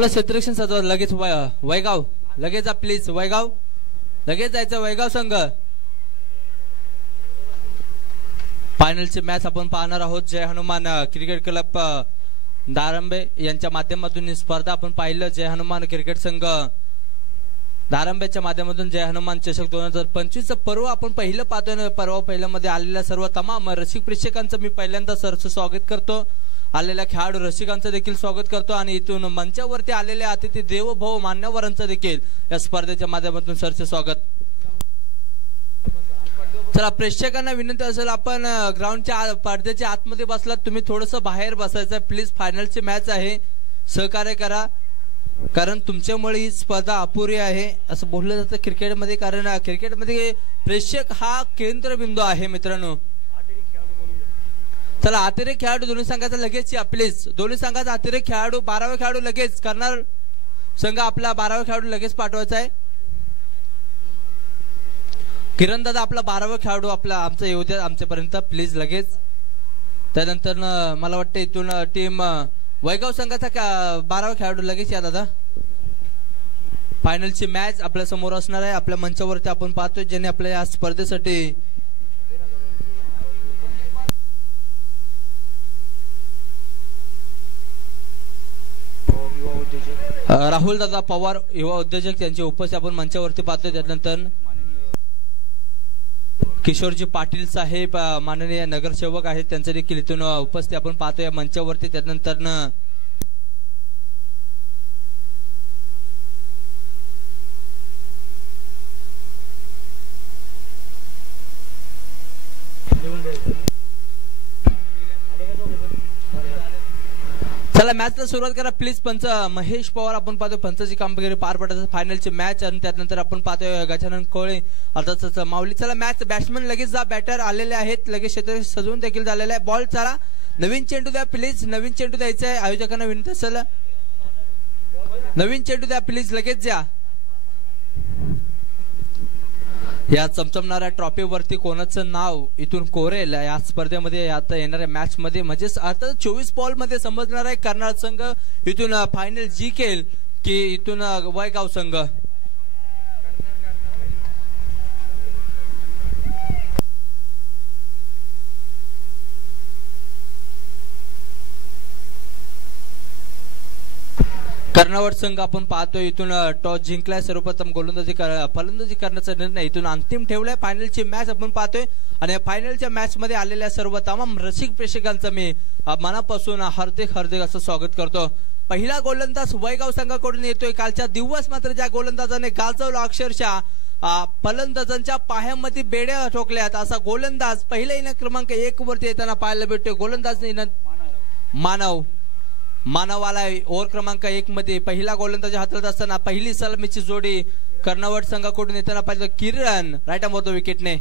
चला क्षेत्ररक्षण सदर लगेच वैगाव लगेच जा प्लीज वैगाव लगेच जायचं वैगाव संघ फायनलची मॅच आपण पाहणार आहोत. जय हनुमान क्रिकेट क्लब दारंबे यांच्या माध्यमातून ही स्पर्धा आपण पाहिलं. जय हनुमान क्रिकेट संघ दारंबेच्या माध्यमातून जय हनुमान चषक 2025 पर्व आपण पहिलं पाहतोय. पर्व पहिल्यामध्ये आलेल्या सर्व तमाम रसिक प्रेक्षकांचं मी पहिल्यांदा सरचं स्वागत करतो. आलेल्या खेळाडू रसिकांचं देखील स्वागत करतो आणि इथून मंचावरती आलेल्या अतिथी देवभाव मान्यवरांचं देखील या स्पर्धेच्या माध्यमातून सरचं स्वागत. चला प्रेक्षकांना विनंती असेल आपण ग्राउंडच्या पडद्याच्या आतमध्ये बसलात तुम्ही थोडंसं बाहेर बसायचं प्लीज. फायनलची मॅच आहे सहकार्य करा कारण तुमच्यामुळे ही स्पर्धा अपुरी आहे असं बोललं जातं क्रिकेटमध्ये. कारण क्रिकेटमध्ये प्रेक्षक हा केंद्रबिंदू आहे मित्रांनो. चला अतिरिक्त खेळाडू दोन्ही संघाचा लगेच या प्लीज. दोन्ही संघाचा अतिरिक्त खेळाडू 12वा खेळाडू लगेच करणार संघ आपला 12वा खेळाडू लगेच पाठवायचा आहे. किरण दादा आपला 12वा खेळाडू आपला आमचा येऊ द्या आमच्यापर्यंत प्लीज लगेच. त्यानंतर मला वाटतं इथून टीम वैगाव संघाचा 12वा खेळाडू लगेच या दादा. फायनलची मॅच आपल्या समोर असणार आहे. आपल्या मंचावरती आपण पाहतोय ज्यांनी आपल्या या स्पर्धेसाठी राहुल दादा पवार युवा उद्योजक यांची उपस्थिती आपण मंचावरती पाहतोय. त्यानंतर किशोरजी पाटील साहेब माननीय नगरसेवक आहेत त्यांचं देखील इथून उपस्थिती आपण पाहतोय या मंचावरती. त्यानंतर चला मॅचला सुरुवात करा प्लीज. पंच महेश पवार आपण पाहतोय पंचाची कामगिरी पार पडत फायनलची मॅच आणि त्यानंतर आपण पाहतोय गजानन कोळे अर्थातच माऊली. चला मॅच बॅट्समन लगेच जा बॅटर आलेले आहेत लगेच क्षेत्र सजवून देखील झालेलं आहे. बॉल चला नवीन चेंडू द्या प्लीज. नवीन चेंडू द्यायचा आहे आयोजकांना विनंती असेल नवीन चेंडू द्या प्लीज लगेच द्या. या चमचमणाऱ्या ट्रॉफीवरती कोणाचं नाव इथून कोरेल या स्पर्धेमध्ये आता येणाऱ्या मॅच मध्ये म्हणजे आता 24 बॉल मध्ये समजणार आहे कर्नाळ संघ इथून फायनल जिंकेल की इथून वैगाव संघ. कर्नावट संघ आपण पाहतोय इथून टॉस जिंकलाय. सर्वप्रथम गोलंदाजी फलंदाजी करण्याचा निर्णय इथून अंतिम ठेवलाय. फायनलची मॅच आपण पाहतोय आणि फायनलच्या मॅच मध्ये आलेल्या सर्व तमाम रसिक प्रेक्षकांचं मी मनापासून हार्दिक हार्दिक असं स्वागत करतो. पहिला गोलंदाज वैगाव संघाकडून येतोय. कालच्या दिवस मात्र ज्या गोलंदाजाने गाजवला अक्षरशः फलंदाजांच्या पायामध्ये बेड्या ठोकल्यात असा गोलंदाज पहिला इनिंग क्रमांक 1 वरती येताना पाहायला भेटतोय. गोलंदाज मानवाला ओव्हर क्रमांक 1 मध्ये पहिला गोलंदाजी हाताळत असताना पहिली सलामीची जोडी कर्नावट संघाकडून येताना पाहिजे किरण राईट आर्म होतो विकेटने.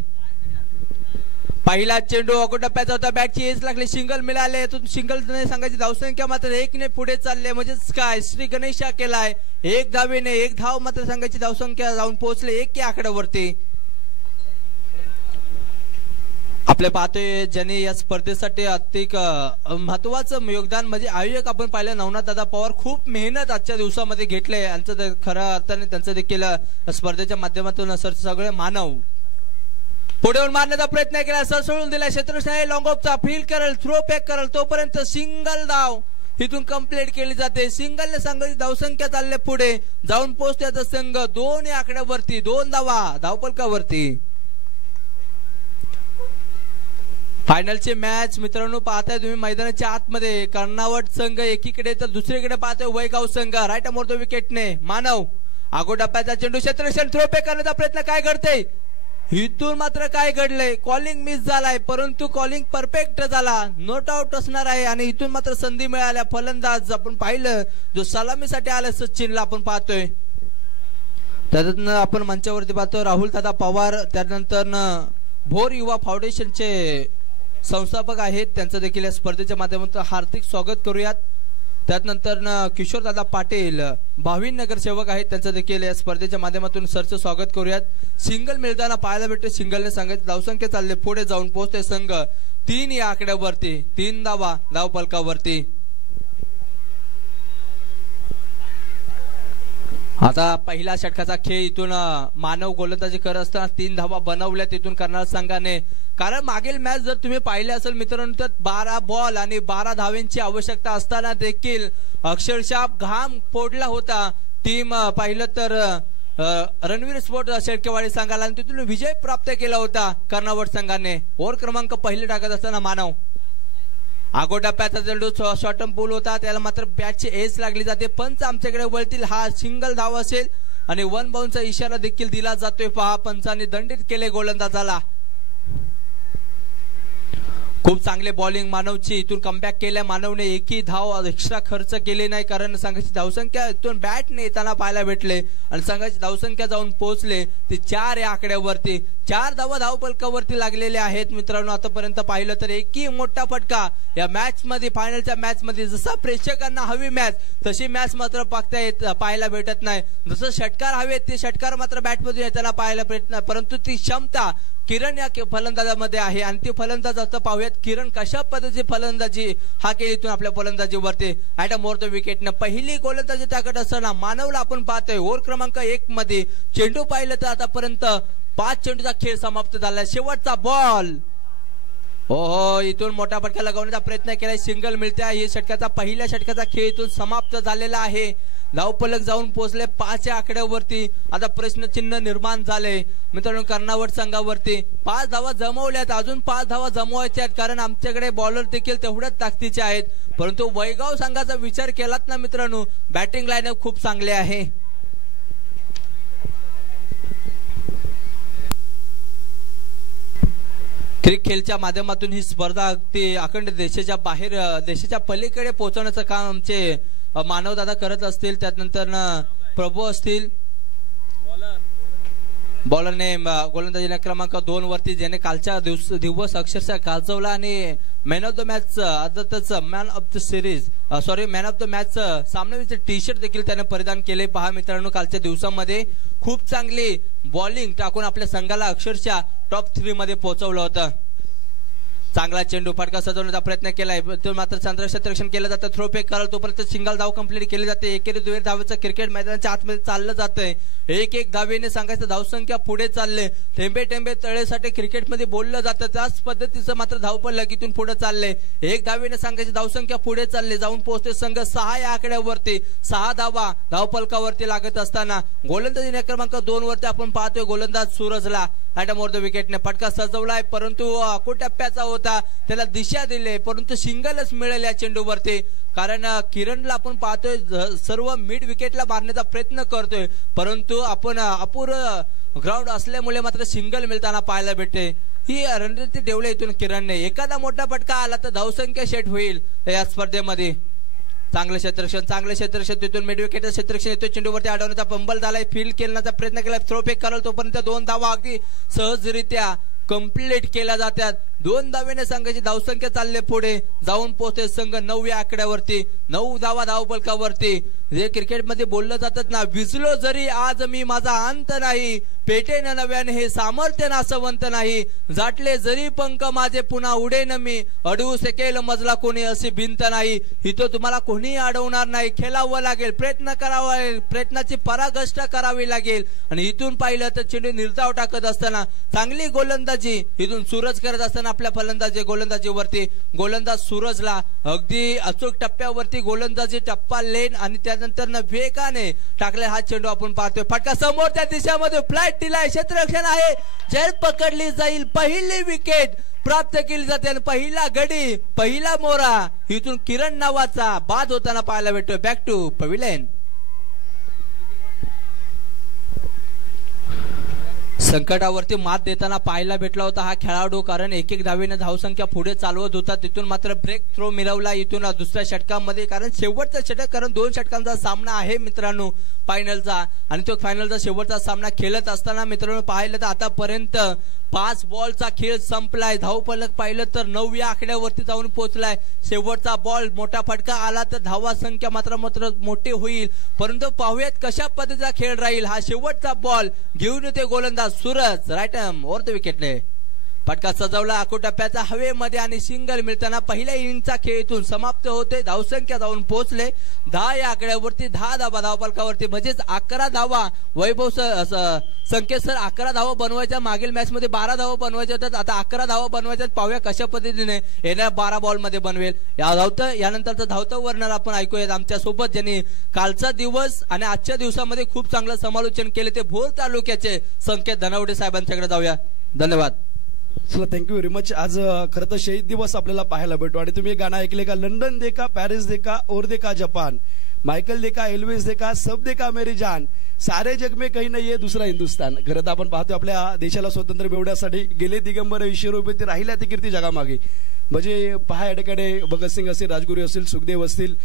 पहिला चेंडू अगोदर टप्प्याचा होता बॅटची एज लागली सिंगल मिळाले. सिंगल संघाची धावसंख्या मात्र 1 ने पुढे चालले म्हणजेच काय श्री गणेशा केलाय 1 धावेने 1 धाव मात्र संघाची धावसंख्या जाऊन पोहोचले 1 या आकड्यावरती. आपल्या पाहतोय ज्यांनी या स्पर्धेसाठी अतिक महत्वाचं योगदान म्हणजे आयोजक आपण पाहिलं नवनाथ दादा पवार खूप मेहनत आजच्या दिवसामध्ये घेतले. यांचं खऱ्या अर्थाने त्यांचं देखील स्पर्धेच्या माध्यमातून सर सगळे मानव पुढे मारण्याचा प्रयत्न केला. सर सोडून दिला क्षेत्ररक्षण लॉंग ऑफचा फील्ड करेल थ्रो पॅक करेल तोपर्यंत सिंगल धाव इथून कंप्लीट केली जाते. सिंगलने संघाची धावसंख्या चालले पुढे जाऊन पोहोचण्याचा संघ 2 या आकड्यावरती 2 धावा धावफलकावरती. फायनलची मॅच मित्रांनो पाहताय तुम्ही मैदानाच्या आतमध्ये कर्नावट संघ एकीकडे तर दुसरीकडे पाहतोय वैगाव संघ राईट मोडतो विकेटने. मानव अगोदर टप्प्याचा चेंडू क्षेत्ररक्षण थ्रो पे करण्याचा प्रयत्न काय घडतंय इथून मात्र काय घडलंय कॉलिंग मिस झालाय परंतु कॉलिंग परफेक्ट झाला नॉट आउट असणार आहे आणि इथून मात्र संधी मिळाल्या. फलंदाज आपण पाहिलं जो सलामीसाठी आला सचिनला आपण पाहतोय. त्यानंतर आपण मंचावरती पाहतोय राहुल दादा पवार त्यानंतर भोर युवा फाउंडेशनचे संस्थापक आहेत त्यांचं देखील या स्पर्धेच्या माध्यमातून हार्दिक स्वागत करूयात. त्यानंतर किशोर दादा पाटील भावी नगरसेवक आहेत त्यांचं देखील या स्पर्धेच्या माध्यमातून सरचं स्वागत करूयात. सिंगल मिळताना पाहायला भेटते सिंगलने संघाची धावसंख्या चालले पुढे जाऊन पोहोचते संघ 3 या आकड्यावरती 3 धावा धावफलकावरती. आता पहिल्या षटकाचा खेळ इथून मानव गोलंदाजी करत असताना 3 धावा बनवल्या तिथून कर्नाटक संघाने. कारण मागील मॅच जर तुम्ही पाहिले असेल मित्रांनो तर 12 बॉल आणि 12 धावांची आवश्यकता असताना देखील अक्षरशः घाम फोडला होता टीम पाहिलं तर रणवीर स्पोर्ट शेळकेवाडी संघाला आणि तिथून विजय प्राप्त केला होता कर्नाटक संघाने. ओव्हर क्रमांक पहिले टाकत असताना मानव आगोटप्प्याचा चेंडू शॉर्टम पूल होता त्याला मात्र बॅटची एज लागली जाते. पंच आमच्याकडे वळतील हा सिंगल धाव असेल आणि 1 बाउंसचा इशारा देखील दिला जातोय. पहा पंचांनी दंडित केले गोलंदाजाला. खूप चांगले बॉलिंग मानवची इथून कमबॅक केल्या. मानवने एकही धाव एक्स्ट्रा खर्च केले नाही कारण संघाची धावसंख्या इथून बॅटने येताना पाहायला भेटले आणि संघाची धावसंख्या जाऊन पोहोचले ती 4 या आकड्यावरती. 4 धावा धावफलकावरती लागलेले आहेत मित्रांनो. आतापर्यंत पाहिलं तर एकही मोठा फटका या मॅच मध्ये फायनलच्या मॅच मध्ये जसा प्रेक्षकांना हवी मॅच तशी मॅच मात्र पाहायला भेटत नाही. जसं षटकार हवेत ते षटकार मात्र बॅटमधून येताना पाहायला भेटत नाही. परंतु ती क्षमता किरण या फलंदाजामध्ये आहे आणि ती फलंदाज आता पाहूयात किरण कशा पद्धतीची फलंदाजी हा केली इथून आपल्या फलंदाजीवरती. ऍट अ मोर द विकेटने पहिली गोलंदाजी त्याकडे असताना मानवला आपण पाहतोय. ओव्हर क्रमांक 1 मध्ये चेंडू पाहिलं तर आतापर्यंत 5 चेंडूचा खेळ समाप्त झाला. शेवटचा बॉल हो इथून मोठा फटका लगावण्याचा प्रयत्न केलाय. सिंगल मिळते. हे षटकाचा पहिल्या षटकाचा खेळ इथून समाप्त झालेला आहे. धावफलक जाऊन पोहोचले 5 या आकड्यावरती. आता प्रश्नचिन्ह निर्माण झाले मित्रांनो कर्नाटक संघावरती. 5 धावा जमवल्यात अजून 5 धावा जमवायच्या आहेत कारण आमच्याकडे बॉलर देखील तेवढ्याच ताकदीचे आहेत. परंतु वैगाव संघाचा विचार केलात ना मित्रांनो बॅटिंग लाईनअप खूप चांगले आहे. क्रिकेट खेळच्या माध्यमातून ही स्पर्धा अगदी अखंड देशाच्या बाहेर देशाच्या पलीकडे पोहोचवण्याचं काम आमचे मानव दादा करत असतील. त्यानंतर प्रभू असतील बॉलरने गोलंदाजी क्रमांक 2 वरती ज्याने कालच्या दिवस अक्षरशः गाजवला आणि मॅन ऑफ द मॅच आजच man of the series man of the match सामन्याचे टी शर्ट देखील त्याने परिधान केले. पहा मित्रांनो कालच्या दिवसामध्ये खूप चांगली बॉलिंग टाकून आपल्या संघाला अक्षरशः टॉप 3 मध्ये पोहोचवलं होतं. चांगला चेंडू फटका सजवण्याचा प्रयत्न केलाय तो मात्र क्षेत्ररक्षण केलं जातं. थ्रो फेक कराल तोपर्यंत सिंगल धाव कंप्लीट केली जाते. एकेरी 2 धावेचं क्रिकेट मैदानाच्या आतमध्ये चाललं जातंय. 1-1 धावेने सांगायचं धावसंख्या पुढे चालले. थेंबे थेंबे तळेसाठी क्रिकेटमध्ये बोललं जातं त्याच पद्धतीचं मात्र धावपळ लगीतून पुढे चालले. 1 धावेने सांगायची धावसंख्या पुढे चालले जाऊन पोहोचते संघ 6 या आकड्यावरती. 6 धावा धावफलकावरती लागत असताना गोलंदाजी क्रमांक 2 वरती आपण पाहतोय गोलंदाज सूरजला ऍट अ मोर द विकेटने फटका सजवलाय परंतु टप्प्याचा होता त्याला दिशा दिले परंतु सिंगलच मिळेल या चेंडूवरती. कारण किरणला आपण पाहतोय सर्व मिड विकेटला मारण्याचा प्रयत्न करतोय परंतु आपण अपुरं ग्राउंड असल्यामुळे मात्र सिंगल मिळताना पाहायला भेटते. ही रणनीती ठेवली इथून किरणने. एखादा मोठा फटका आला तर धावसंख्या सेट होईल या स्पर्धेमध्ये. चांगलं क्षेत्ररक्षण तिथून मिड विकेटचं क्षेत्ररक्षण येतो. चेंडूवरती अडवण्याचा पंबल झालाय. फील्ड केल्याचा प्रयत्न केला. थ्रो फेक कराल तोपर्यंत 2 धावा अगदी सहजरित्या कंप्लीट केल्या जातात. 2 धावेने संघाची धावसंख्या चालले पुढे जाऊन पोहोचते संघ 9 या आकड्यावरती. 9 धावा धावफलकावरती. जे क्रिकेटमध्ये बोललं जातात ना विजलो जरी आज मी माझा अंत नाही पेटेन नव्याने हे सामर्थ्य नासवंत नाही जाटले जरी पंख माझे पुन्हा उडेन मी अडवू शकेल मजला कोणी अशी भिंत नाही. इथं तुम्हाला कोणी अडवणार नाही. खेळावं लागेल प्रयत्न करावा प्रयत्नाची पराकाष्ठा करावी लागेल. आणि इथून पाहिलं तर चेंडू निर्धाव टाकत असताना चांगली गोलंदाजी इथून सूरज करत असताना आपल्या गोलंदाजीवरती गोलंदाज सूरजला अगदी अचूक टप्प्यावरती गोलंदाजी टप्पा लेन आणि त्यानंतर वेगाने टाकले हा चेंडू आपण पाहतोय. फटका समोरच्या दिशेमध्ये फ्लाइट दिलाय. क्षेत्ररक्षण आहे. जर पकडली जाईल पहिली विकेट प्राप्त केली जाते आणि पहिला गडी पहिला मोरा इथून किरण नावाचा बाद होताना पाहायला भेटतोय. Back to pavilion. संकटावरती मात देताना पाहायला भेटला होता हा खेळाडू कारण 1-1 धावेने धावसंख्या पुढे चालवत होता. तिथून मात्र ब्रेक थ्रो मिळवला इथून दुसऱ्या षटकामध्ये कारण शेवटचा षटक कारण 2 षटकांचा सामना आहे मित्रांनो फायनलचा आणि तो फायनलचा शेवटचा सामना खेळत असताना मित्रांनो पाहिलं तर आतापर्यंत 5 बॉलचा खेळ संपलाय. धावफलक पाहिलं तर 9 या आकड्यावरती जाऊन पोहोचलाय. शेवटचा बॉल मोठा फटका आला तर धावा संख्या मात्र मोठी होईल परंतु पाहूयात कशा पद्धतीचा खेळ राहील. हा शेवटचा बॉल घेऊन येते गोलंदाज सूरज राईट ओव्हर द विकेटने. फटका सजवला आकुटप्प्याचा हवेमध्ये आणि सिंगल मिळताना पहिल्या इनिंगचा खेळ इथून समाप्त होते. धावसंख्या जाऊन पोहोचले 10 या आकड्यावरती. 10 धावा धावफलकावरती म्हणजेच 11 धावा. वैभव संकेत सर 11 धावा बनवायच्या. मागील मॅच मध्ये 12 धावा बनवायच्या होत्या. आता 11 धावा बनवायच्या. पाहूया कशा पद्धतीने येणाऱ्या 12 बॉल मध्ये बनवेल. यानंतरचं धावतं वर्णन आपण ऐकूयात आमच्या सोबत, ज्यांनी कालचा दिवस आणि आजच्या दिवसामध्ये खूप चांगलं समालोचन केले ते भोर तालुक्याचे संकेत धनावडे साहेबांच्याकडे जाऊया. धन्यवाद. चला, थँक्यू व्हेरी मच. आज खरं तर शहीद दिवस आपल्याला पाहायला भेटतो आणि तुम्ही गाणं ऐकले का? लंडन देखा, पॅरिस देखा, और देखा जपान, मायकल देखा, एल्विस देखा, सब देखा मेरी जान, सारे जग में कहीं नाही दुसरा हिंदुस्तान. खरं तर आपण पाहतो आपल्या देशाला स्वातंत्र्य मिळवण्यासाठी गेले दिगंबर ईश्वर उभे ते राहिल्या ती कीर्ती जगामागे. म्हणजे पहा या ठिकाणी भगतसिंग असतील, राजगुरू असतील, सुखदेव असतील,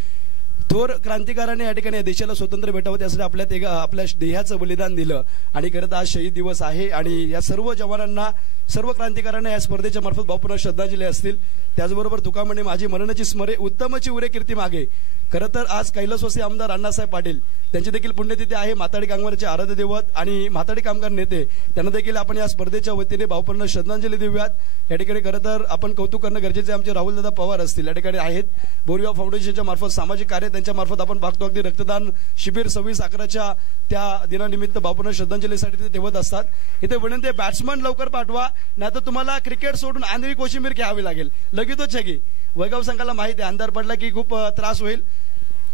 थोर क्रांतिकाराने या ठिकाणी देशाला स्वातंत्र्य भेटावं त्यासाठी आपल्या देहाचं बलिदान दिलं. आणि खरं तर आज शहीद दिवस आहे आणि या सर्व जवानांना, सर्व क्रांतिकारांना या स्पर्धेच्या मार्फत भावपूर्ण श्रद्धांजली असतील. त्याचबरोबर तुका म्हणे माझी मरणाची स्मरे, उत्तमची उरे कीर्ती मागे. खरं तर आज कैलासवासी आमदार अण्णासाहेब पाटील त्यांची देखील पुण्यतिथी आहे. म्हाताडी कामगारांचे आराध्य दैवत आणि म्हाताडी कामगार नेते, त्यांना देखील आपण या स्पर्धेच्या वतीने भावपूर्ण श्रद्धांजली देऊयात. या ठिकाणी खरं तर आपण कौतुक करणं गरजेचे. आमचे राहुलदादा पवार असतील या ठिकाणी आहेत. बोरिया फाउंडेशनच्या मार्फत सामाजिक कार्य त्यांच्या मार्फत आपण पाहतो. अगदी रक्तदान शिबिर 26/11 त्या दिनानिमित्त भावपूर्ण श्रद्धांजलीसाठी ते ठेवत असतात. इथे विनंती, बॅट्समन लवकर पाठवा, नाहीतर तुम्हाला क्रिकेट सोडून आंधळी कोशिंबीर घ्यावी लागेल. लगेचच छगी वैगाव संघाला माहिती आहे अंधार पडला की खूप त्रास होईल.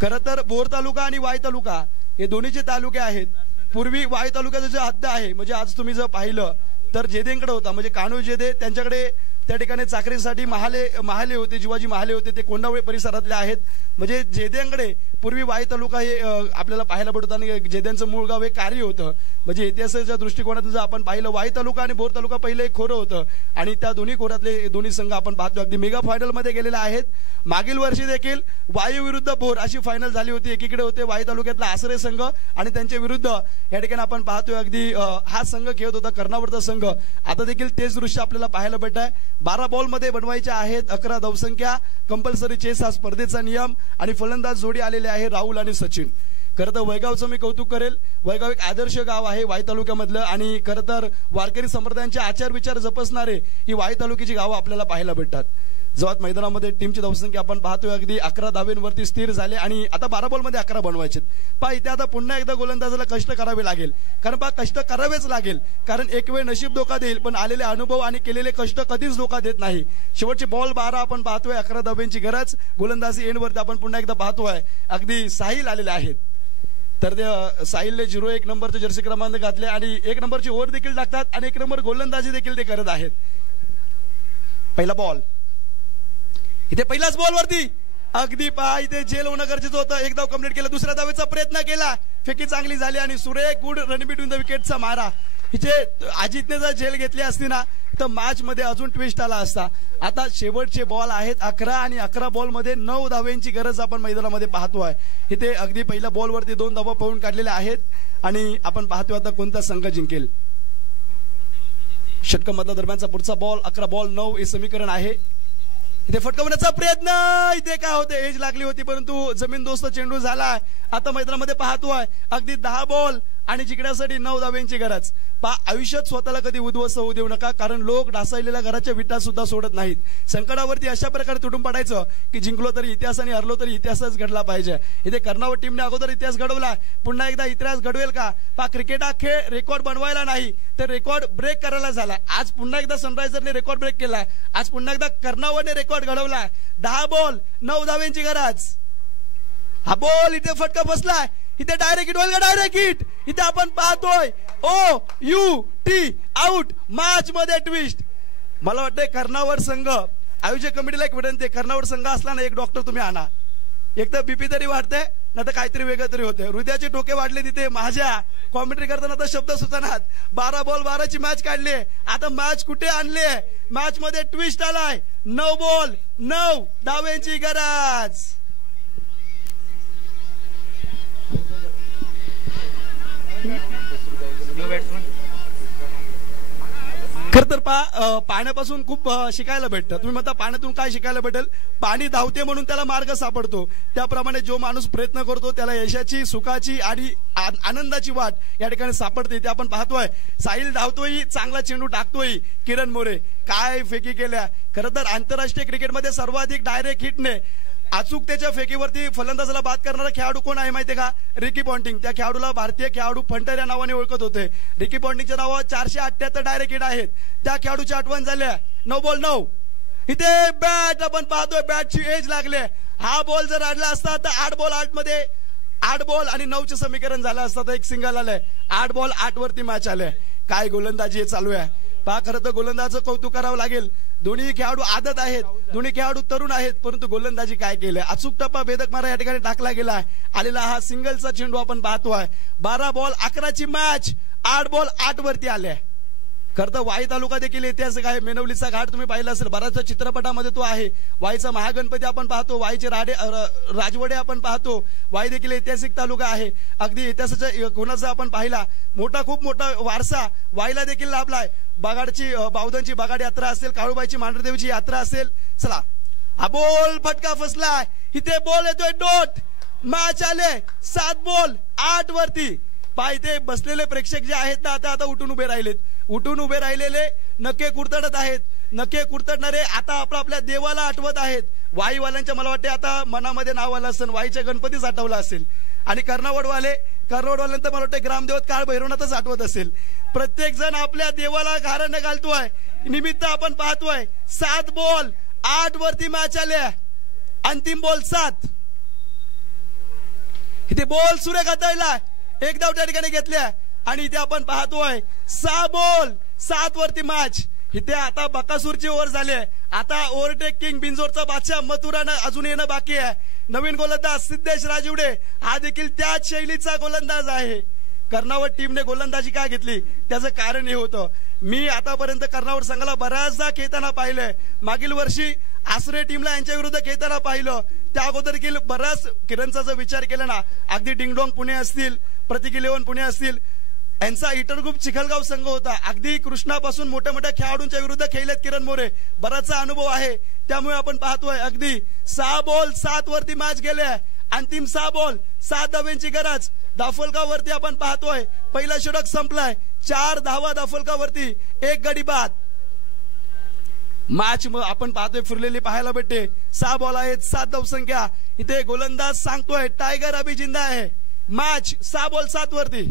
खरं तर बोर तालुका आणि वाई तालुका हे दोन्हीचे तालुके आहेत. पूर्वी वाई तालुक्याचं जे हद्द आहे, म्हणजे आज तुम्ही जर पाहिलं तर जेदेंकडे होता, म्हणजे कान्हो जेदे त्यांच्याकडे त्या ठिकाणी चाकरीसाठी महाले होते, शिवाजी महाले होते, ते कोंडावळे परिसरातले आहेत. म्हणजे जेद्यांकडे पूर्वी वाई तालुका हे आपल्याला पाहायला भेटत आणि जेद्यांचं मूळ गाव हे कार्य होतं. म्हणजे इतिहासाच्या दृष्टिकोनातून जर आपण पाहिलं वाई तालुका आणि बोर तालुका पहिलं एक खोरं होतं आणि त्या दोन्ही खोऱ्यातले दोन्ही संघ आपण पाहतो अगदी मेगा फायनल मध्ये गेलेले आहेत. मागील वर्षी देखील वाई विरुद्ध बोर अशी फायनल झाली होती. एकीकडे होते वाई तालुक्यातला आसरे संघ आणि त्यांच्या विरुद्ध या ठिकाणी आपण पाहतोय अगदी हा संघ खेळत होता कर्णावरचा संघ. आता देखील तेच दृश्य आपल्याला पाहायला भेटत आहे. 12 बॉल मध्ये बनवायचे आहेत. 11 धावसंख्या, कंपल्सरी चेस हा स्पर्धेचा नियम आणि फलंदाज जोडी आलेले आहे राहुल आणि सचिन. खरं तर वैगावचं मी कौतुक करेल. वैगाव एक आदर्श गाव आहे वाई तालुक्यामधलं आणि खरं तर वारकरी संप्रदायांचे आचार विचार जपसणारे ही वाई तालुक्याची गावं आपल्याला पाहायला भेटतात. जवात मैदानामध्ये टीमची धावसंख्या आपण पाहतोय अगदी 11 धावेंवरती स्थिर झाले आणि आता 12 बॉलमध्ये 11 बनवायचे. पहा इथे आता पुन्हा एकदा गोलंदाजाला कष्ट करावे लागेल. कारण पहा कष्ट करावेच लागेल, कारण एक वेळ नशीब धोका देईल पण आलेले अनुभव आणि केलेले कष्ट कधीच धोका देत नाही. शेवटचे बॉल 12 आपण पाहतोय. 11 धावेंची गरज. गोलंदाजी एंडवरती आपण पुन्हा एकदा पाहतोय अगदी साहिल आलेले आहेत. तर ते साहिलने 01 नंबरचे जर्सी क्रमांक घातले आणि 1 नंबरची ओव्हर देखील टाकतात आणि 1 नंबर गोलंदाजी देखील ते करत आहेत. पहिला बॉल इथे पहिल्याच बॉलवरती अगदी पहा इथे झेल होणं गरजेचं होतं. एक धाव कंप्लीट केलं. दुसऱ्या धावेचा प्रयत्न केला. फेकी चांगली झाली आणि सुरेख गुड रन बिटवीन द विकेटचा मारा. इथे अजितने जर झेल घेतली असती ना तर मॅच मध्ये अजून ट्विस्ट आला असता. आता शेवटचे बॉल आहेत 11 आणि 11 बॉल मध्ये 9 धावेंची गरज आपण मैदानामध्ये पाहतोय. इथे अगदी पहिल्या बॉलवरती 2 धावा पळून काढलेल्या आहेत आणि आपण पाहतोय आता कोणता संघ जिंकेल. षटकामधला दरम्यानचा पुढचा बॉल 11 बॉल 9 हे समीकरण आहे. इथे फटकावण्याचा प्रयत्न. इथे काय होते, एज लागली होती परंतु जमीन दोस्त चेंडू झाला. आता मैदानामध्ये पाहतोय अगदी 10 बॉल आणि जिंकण्यासाठी 9 धाव्यांची गरज. आयुष्यात स्वतःला कधी उद्ध्वस्त होऊ देऊ नका, कारण लोक ढासळलेल्या घराच्या विटा सुद्धा सोडत नाहीत. संकटावरती अशा प्रकारे तुटून पडायचं की जिंकलो तरी इतिहास आणि हरलो तरी इतिहासच घडला पाहिजे. इथे कर्नावट टीमने अगोदर इतिहास घडवला, पुन्हा एकदा इतिहास घडवेल का? क्रिकेट हा खेळ रेकॉर्ड बनवायला नाही तर रेकॉर्ड ब्रेक करायला झाला. आज पुन्हा एकदा सनरायझरने रेकॉर्ड ब्रेक केलाय. आज पुन्हा एकदा कर्नावटने रेकॉर्ड घडवलाय. 10 बॉल 9 धाव्यांची गरज. हा बॉल इथे फटका बसलाय. इथे डायरेक्ट हिट होईल का? Direct hit. इथे आपण पाहतोय OUT आउट. मॅच मध्ये ट्विस्ट. मला वाटतंय कर्नावट संघ आयोजक कमिटीला एक विनंती, कर्नावट संघ असला ना एक डॉक्टर तुम्ही आणा. एक तर बीपी तरी वाढते ना तर काहीतरी वेगळं तरी होते. हृदयाचे ठोके वाढले तिथे. माझ्या कॉमेंट्री करताना तर शब्द सुचनात. 12 बॉल 12ची मॅच काढली. आता मॅच कुठे आणली? मॅच मध्ये ट्विस्ट आलाय. 9 बॉल 9 धावेंची गरज. खर तर पाण्यापासून खूप शिकायला भेटतं. तुम्ही म्हणता पाण्यातून काय शिकायला भेटेल? पाणी धावते म्हणून त्याला मार्ग सापडतो. त्याप्रमाणे जो माणूस प्रयत्न करतो त्याला यशाची, सुखाची आणि आनंदाची वाट या ठिकाणी सापडते. ते आपण पाहतोय. साहिल धावतोय, चांगला चेंडू टाकतोय. किरण मोरे काय फेकी केल्या. खरं तर आंतरराष्ट्रीय क्रिकेटमध्ये सर्वाधिक डायरेक्ट हिटने अचूकतेच्या फेकीवरती फलंदाजाला बाद करणारा खेळाडू कोण आहे माहितीये का? Ricky Ponting. त्या खेळाडूला भारतीय खेळाडू फंटर या नावाने ओळखत होते. रिकी पॉन्टिंगच्या नावावर 478 डायरेक्ट हिट आहेत. त्या खेळाडूची आठवण झाल्या. 9 बॉल 9. इथे बॅट आपण पाहतोय, बॅटची एज लागले. हा बॉल जर अडला असता तर 8 बॉल 8 मध्ये 8 बॉल आणि 9चे समीकरण झालं असतं तर एक सिंगल आलंय. 8 बॉल 8 वरती मॅच आले. काय गोलंदाजी चालू आहे पहा. खरं तर गोलंदाजाचं कौतुक करावं लागेल. दोन्ही खेळाडू आदत आहेत, दोन्ही खेळाडू तरुण आहेत, परंतु गोलंदाजी काय केलंय. अचूक टप्पा भेदक मारा या ठिकाणी टाकला गेलाय. आलेला हा सिंगलचा चेंडू आपण पाहतोय. 12 बॉल 11ची मॅच. 8 बॉल 8 वरती आले. खरं तर वाई तालुका देखील ऐतिहासिक आहे. मेनवलीचा घाट तुम्ही पाहिला असेल, बऱ्याचशा चित्रपटामध्ये तो आहे. वाईचा महागणपती आपण पाहतो, वाईचे राजवडे आपण पाहतो. वाई देखील ऐतिहासिक तालुका आहे. अगदी इतिहासाच्या खुणाचा आपण पाहिला. खूप मोठा वारसा वाईला देखील लाभलाय. बागाडची बावधनची बागाड यात्रा असेल, काळूबाईची मांढरदेवीची यात्रा असेल. चला हा बॉल फटका फसलाय. इथे बॉल येतोय डॉट. मॅच आले 7 बॉल 8 वरती. पायथे बसलेले प्रेक्षक जे आहेत ना आता उठून उभे राहिलेत. उठून उभे राहिलेले नखे कुरतडत आहेत. नखे कुरतडणारे आता आपल्या देवाला आठवत आहेत. वाईवाल्यांच्या मला वाटते आता मनामध्ये नाव आलं असेल, वाईच्या गणपतीच आठवला असेल. आणि कर्नावडवाल्यांतर मला वाटतं ग्रामदेवत काळ भैरवनाथच आठवत असेल. प्रत्येक जण आपल्या देवाला घारण घालतोय. निमित्त आपण पाहतोय 7 बॉल 8 वरती मॅच आल्या. अंतिम बॉल 7. इथे बॉल सुरेख हाताळला. एक धाव त्या ठिकाणी घेतल्या आणि इथे आपण पाहतोय 6 बॉल 7 वरती मॅच. इथे आता बकासूरची ओव्हर झाली. आता ओव्हरटेक किंग बिंजोरचा बादशाह मथुरानं अजून येणं बाकी आहे. नवीन गोलंदाज सिद्धेश राजिवडे हा देखील त्याच शैलीचा गोलंदाज आहे. कर्नावट टीमने गोलंदाजी काय घेतली त्याचं कारण हे होतं. मी आतापर्यंत कर्नावट संघाला बऱ्याचदा खेळताना पाहिलंय. मागील वर्षी आसरे टीमला यांच्या विरुद्ध खेळताना पाहिलं. त्या अगोदर देखील बराच किरणचा जर विचार केला ना, अगदी डिंगडोंग पुणे असतील, प्रतीक 11 पुणे असतील, यांचा इटर ग्रुप चिखलगाव संघ होता. अगदी कृष्णापासून मोठ्या मोठ्या खेळाडूंच्या विरुद्ध खेळलेत किरण मोरे. बराचसा अनुभव आहे. त्यामुळे आपण पाहतोय अगदी 6 बॉल 7 वरती मॅच गेले. अंतिम 6 बॉल 7 धावांची गरज. दाफोलगाववरती आपण पाहतोय पहिला षटक संपलाय. 4 धावा दाफोलगाववरती, 1 गडी बाद. मॅच आपण पाहतोय फिरलेली पाहायला भेटते. 6 बॉल आहेत, 7 धावसंख्या. इथे गोलंदाज सांगतोय टायगर अभि जिंदा आहे. मॅच 6 बॉल 7 वरती.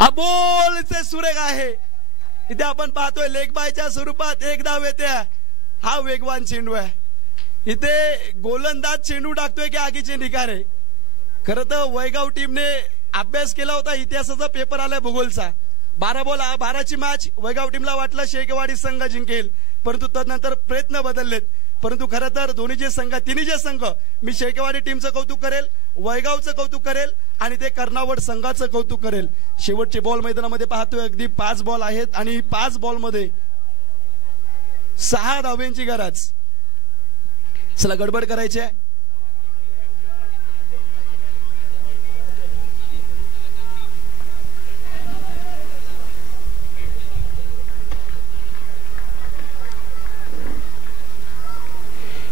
हा बॉल इथे सुरेख आहे. इथे आपण पाहतोय लेग बायच्या स्वरूपात 1 धाव येते. हा वेगवान चेंडू आहे. इथे गोलंदाज चेंडू टाकतोय की आगीचे निकारे. खरं तर वैगाव टीमने अभ्यास केला होता. इतिहासाचा पेपर आलाय भूगोलचा. 12 बॉल 12ची मॅच. वैगाव टीमला वाटलं शेकेवाडी संघ जिंकेल, परंतु तदनंतर प्रयत्न बदललेत. परंतु खरं तर तिन्ही जे संघ, मी शेकेवाडी टीमचं कौतुक करेल, वैगावचं कौतुक करेल आणि ते कर्नावट संघाचं कौतुक करेल. शेवटचे बॉल मैदानामध्ये पाहतोय अगदी 5 बॉल आहेत आणि 5 बॉल मध्ये 6 धावांची गरज. चला गडबड करायची आहे.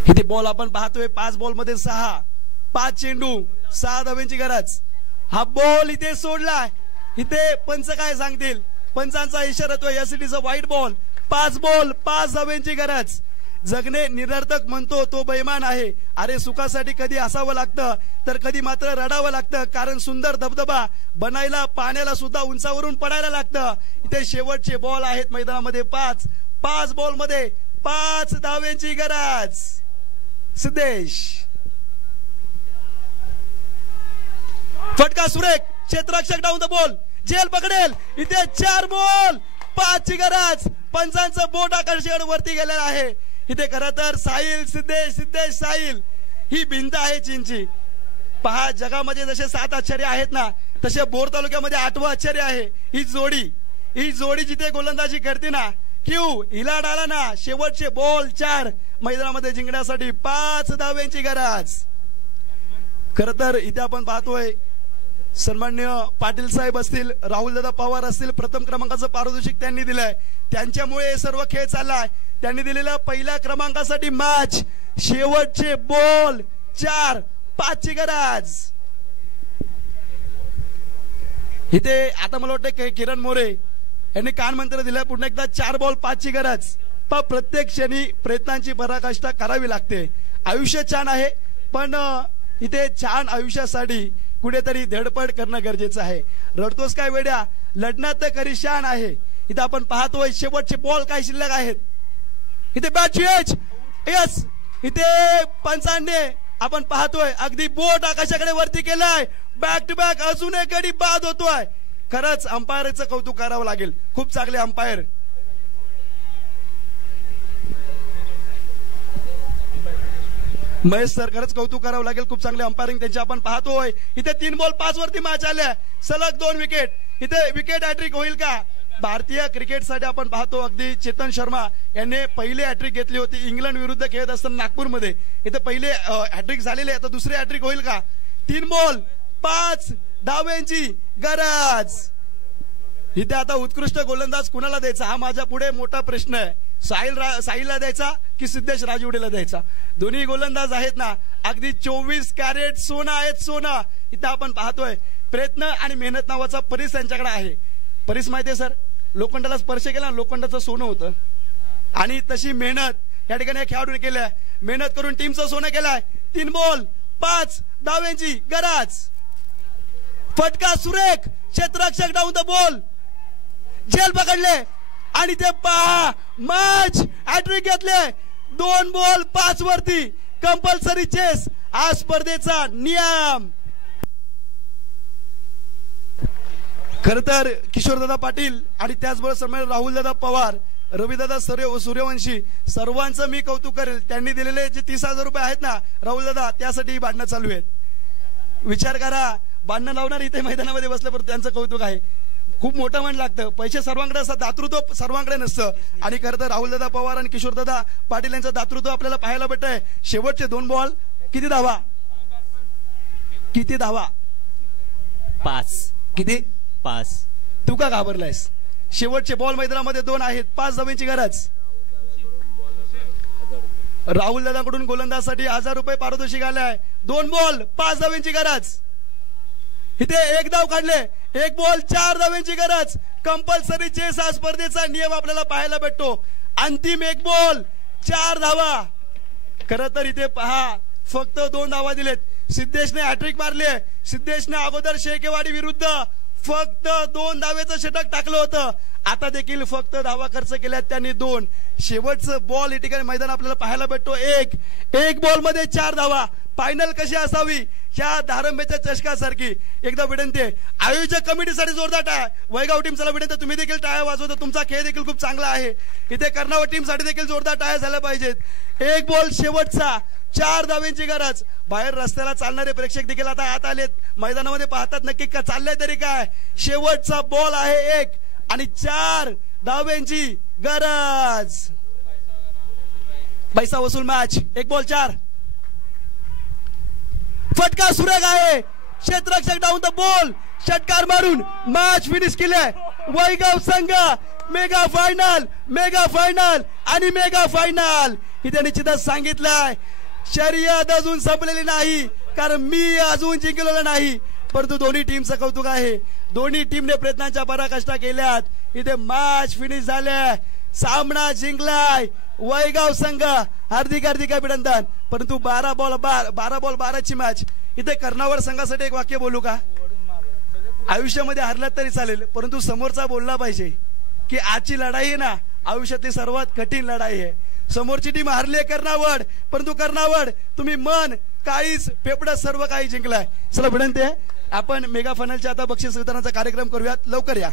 इथे बॉल आपण पाहतोय 5 बॉल मध्ये 6. 5 चेंडू 6 धावांची गरज. हा बॉल इथे सोडलाय. इथे पंच काय सांगतील. पंचांचा इशारा तो यासाठीचा व्हाईट बॉल. 5 बॉल 5 धावांची गरज. जगणे निरर्थक म्हणतो तो बैमान आहे. अरे सुखासाठी कधी हसावं लागतं तर कधी मात्र रडावं लागतं. कारण सुंदर धबधबा बनायला पाण्याला सुद्धा उंचावरून पडायला लागतं. इथे शेवटचे बॉल आहेत मैदानामध्ये 5. 5 बॉल मध्ये 5 धावांची गरज. सिद्धेश फटका सुरेख. क्षेत्ररक्षक डाऊन द बॉल. जेल पकडेल. इथे 4 बॉल 5 ची गरज. पंचांचं बोट आकर्षण वरती गेलेलं आहे. इथे खरं तर साहिल सिद्धेश साहिल ही भिंत आहे चीनची. पहा जगामध्ये जसे 7 आश्चर्य आहेत ना, तसे बोर तालुक्यामध्ये 8वं आश्चर्य आहे ही जोडी जिथे गोलंदाजी करते ना, हिला डाला ना. शेवटचे बॉल 4 मैदानामध्ये जिंकण्यासाठी 5 धावांची गरज. खरं तर इथे आपण पाहतोय सन्माननीय पाटील साहेब असतील, राहुल दादा पवार असतील, प्रथम क्रमांकाचं पारितोषिक त्यांनी दिलंय. त्यांच्यामुळे हे सर्व खेळ चाललाय. त्यांनी दिलेल्या पहिल्या क्रमांकासाठी मॅच, शेवटचे बॉल 4-5 ची गरज. इथे आता मला वाटतं किरण मोरे यांनी कान मंत्र दिलाय, पुन्हा एकदा 4 बॉल 5 ची गरज. पण प्रत्येक क्षणी प्रयत्नांची पराकाष्ठा करावी लागते. आयुष्य छान आहे, पण इथे छान आयुष्यासाठी कुठेतरी धडपड करणं गरजेचं आहे. रडतोस काय वेड्या, लढण्यात तर खरी शान आहे. इथे आपण पाहतोय शेवटचे बॉल काय शिल्लक आहेत. इथे बॅट एज, यस, इथे पंचांनी आपण पाहतोय अगदी बोट आकाशाकडे वरती केलाय. बॅक टू बॅक अजून एक गडी बाद होतोय. खरंच अंपायरचं कौतुक करावं लागेल. खूप चांगले अंपायर. महेश सर, खरंच कौतुक करावं लागेल. खूप चांगले अंपायरिंग त्यांची आपण पाहतोय. इथे 3 बॉल 5 वरती मॅच आल्या, सलग 2 विकेट. इथे विकेट हॅट्रिक होईल का? भारतीय क्रिकेटसाठी आपण पाहतो अगदी चेतन शर्मा यांनी पहिले हॅट्रिक घेतली होती इंग्लंड विरुद्ध खेळत असताना नागपूरमध्ये. इथे पहिले हॅट्रिक झालेले, आता दुसरे हॅट्रिक होईल का? 3 बॉल 5 धावांची गरज. इथे आता उत्कृष्ट गोलंदाज कुणाला द्यायचा हा माझ्या पुढे मोठा प्रश्न आहे. साहिलला द्यायचा की सिद्धेश राजवडेला द्यायचा? दोन्ही गोलंदाज आहेत ना, अगदी 24 कॅरेट सोनं आहेत, सोनं. इथं आपण पाहतोय प्रयत्न आणि मेहनत नावाचा परीस त्यांच्याकडे आहे. परीस माहितीये सर, लोखंडाला स्पर्श केला लोखंडाचं सोनं होतं, आणि तशी मेहनत या ठिकाणी खेळाडूने केल्या. मेहनत करून टीमचं सोनं केलंय. 3 बॉल 5 धावांची गरज. फटका सुरेख, क्षेत्ररक्षक डाऊन द बॉल, झेल पकडले आणि ते पहा मॅच हॅट्रिक घेतले. 2 बॉल 5 वरती कंपल्सरी चेस हा स्पर्धेचा नियम. खर तर किशोरदादा पाटील आणि त्याचबरोबर सन्माननीय राहुलदादा पवार, रविदादा सूर्यवंशी सर्वांचं मी कौतुक करेल. त्यांनी दिलेले जे 30,000 रुपये आहेत ना राहुलदादा, त्यासाठी भांडणं चालू आहेत. विचार करा, भांडणं लावणार इथे मैदानामध्ये बसल्यापर्यंत त्यांचं कौतुक आहे. खूप मोठं मन लागतं. पैसे सर्वांकडे असतात, दातृत्व सर्वांकडे नसतं. आणि खरं तर राहुलदादा पवार आणि किशोरदादा पाटील यांचं दातृत्व आपल्याला पाहायला भेटतंय. शेवटचे 2 बॉल किती धावा? किती धावा? 5. किती? 5. तू का घाबरलायस? शेवटचे बॉल मैदानामध्ये 2 आहेत, 5 धावांची गरज. राहुल दादाकडून गोलंदाजसाठी 1000 रुपये पारितोषिक आलाय. 2 बॉल 5 धावांची गरज. इथे 1 धाव काढले, 1 बॉल 4 धावांची गरज. कंपल्सरी चेस हा स्पर्धेचा नियम आपल्याला पाहायला भेटतो. अंतिम 1 बॉल 4 धावा. खरं तर इथे पहा फक्त 2 धावा दिलेत. सिद्धेशने हॅट्रिक मारली. सिद्धेशने अगोदर शेकेवाडी विरुद्ध फक्त 2 धावेचं षटक टाकलं होतं. आता देखील फक्त धावा खर्च केल्यात त्यांनी 2. शेवटचं बॉल या ठिकाणी मैदान आपल्याला पाहायला भेटतो. 1 बॉल मध्ये 4 धावा. फायनल कशी असावी ह्या धारंब्याच्या चषकासारखी. एकदा विनंती आहे आयोजक कमिटीसाठी जोरदार टाळ्या. वैगाव टीम चला विनंती, तुम्ही देखील टाळ्या वाजवता. तुमचा खेळ देखील खूप चांगला आहे. इथे कर्नावत टीम साठी देखील जोरदार टाळ्या झाल्या पाहिजेत. 1 बॉल शेवटचा 4 धावांची गरज. बाहेर रस्त्याला चालणारे प्रेक्षक देखील आता आत आलेत, मैदानामध्ये पाहतात नक्की का चाललंय तरी काय. शेवटचा बॉल आहे 1 आणि 4 धावांची गरज. पैसा वसूल मॅच. 1 बॉल 4. फटका सुरेख आहे. क्षेत्ररक्षक डाऊन द बॉल, षटकार मारून मॅच फिनिश केले. वैगाव संघ मेगा फायनल, मेगा फायनल आणि मेगा फायनल. इथे निश्चितच सांगितलंय शर्यत अजून संपलेली नाही, कारण मी अजून जिंकलेलं नाही. परंतु दोन्ही टीमचं कौतुक आहे. दोन्ही टीमने प्रयत्नांच्या पराकाष्ठा केल्यात. इथे मॅच फिनिश झाले, सामना जिंकलाय वैगाव संघ. हार्दिक हार्दिक अभिनंदन. परंतु 12 बॉल 12ची मॅच. इथे कर्नावर संघासाठी एक वाक्य बोलू का? आयुष्यामध्ये हरलात तरी चालेल, परंतु समोरचा बोलला पाहिजे की आजची लढाई आहे ना आयुष्यातली सर्वात कठीण लढाई आहे. समोरची टीम हरली कर्नावड, परंतु कर्नावड तुम्ही मन काळीच फेफडं सर्व काही जिंकलाय. चला विनंती आहे आपण मेगा फायनलच्या आता बक्षीस वितरणाचा कार्यक्रम करूयात. लवकर या.